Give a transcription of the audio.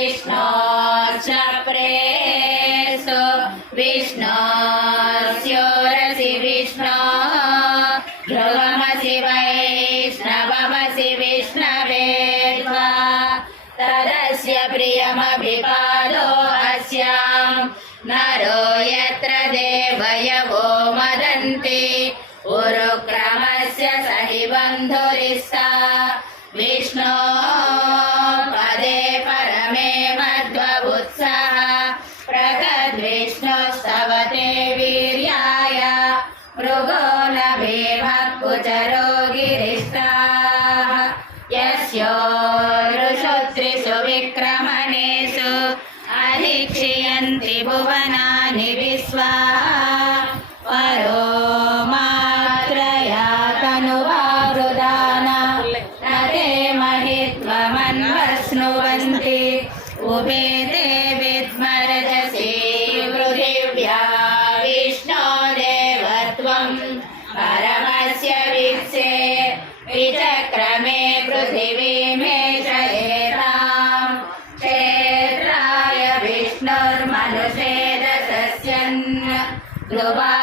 विष्णोश्च प्रेषो विष्णोस्योरसि विष्णो ध्रुवमसि वैष्णवमसि विष्णवे तदस्य प्रियमभिपादो अस्यां नरो यत्र देवयवो मदन्ति उरुक्रमस्य सहि बन्धुरिस्ता विष्णो पदे परमे मध्वबुत्सः प्रतद्विष्णोस्तवते वीर्याय मृगो नभेमः कुचरो गिरिष्टाः यस्योरुषु विक्रमणेषु अधिक्षयन्ति भुवनानि विश्वा परो मात्रया तनुवावृदाना न ते महित्वमन्वस्नुवन्ति उभे ते विद्मरजसि पृथिव्या विष्णो देवत्वं परमस्य वित्से विचक्रमे पृथिवीमेषयेतां क्षेत्राय विष्णुर्मनुषेदसस्यन् ध्रुवा